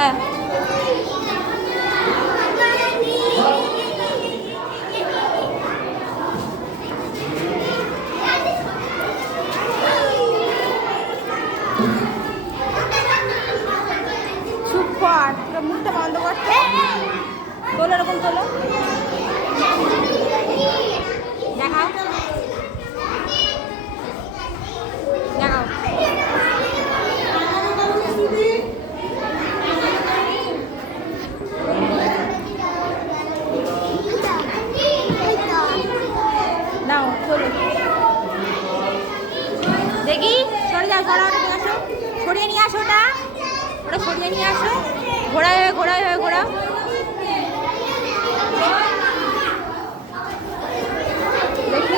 হ্যাঁ চুপ কর, তোর মুখটা বন্ধ করতে। তোলো এরকম তোলো, দেখাও দেখাও। নাও তোলো দেখি, সরে যাও, সরাও, নিয়ে আসো, সরিয়ে নিয়ে আসো, ওটা ওটা সরিয়ে নিয়ে আসো। ঘোড়ায় হয়ে ঘোড়ায় হয়ে ঘোড়াও। দেখি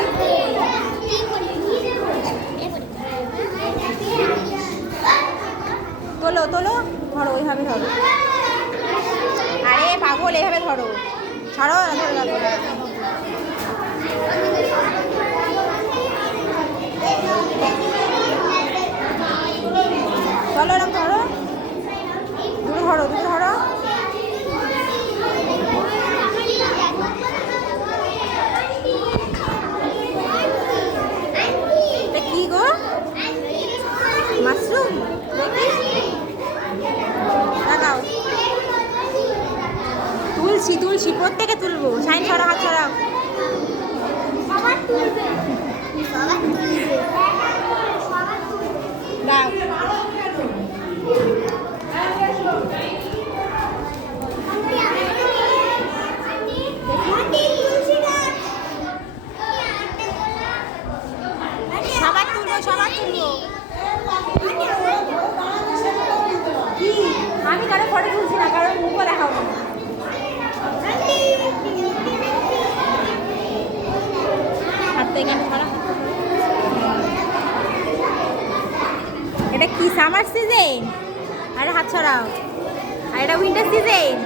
তোলো তোলো, ধরো ওইভাবে ধরো। আরে পাগল, এইভাবে ধরো, ছাড়ো, ধরে রাখো। চলো এরকম ধরো, দুটো ধরো, দুটো ধরো। কি গো, মাশরুম? দেখি লাগাও। তুলছি তুলছি, প্রত্যেকে তুলবো। শাইন ছড়া, হাত ছড়াও। দাও। সবার তুলবো, সবার তুলবো। কি আমি কারো ফটো তুলছি না, কারণ মুখও দেখাবো না। হাতটা এখানে ছড়া। এটা কি সামার সিজন? আরে হাত ছড়াও। আর এটা উইন্টার সিজন।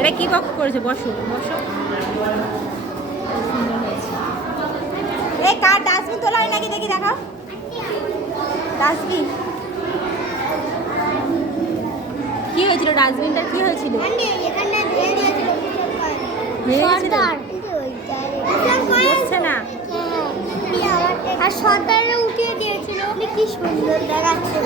এটা কি বক্স করেছে? বসো বসো। এই কার ডাস্টবিন তোলা হয় নাকি দেখি, দেখাও ডাস্টবিন। কি হয়েছিল ডাস্টবিনটার? কি হয়েছিল? বসছে না আর সর্দারে উঠিয়ে দিয়েছিল, কি সুন্দর দেখাচ্ছে।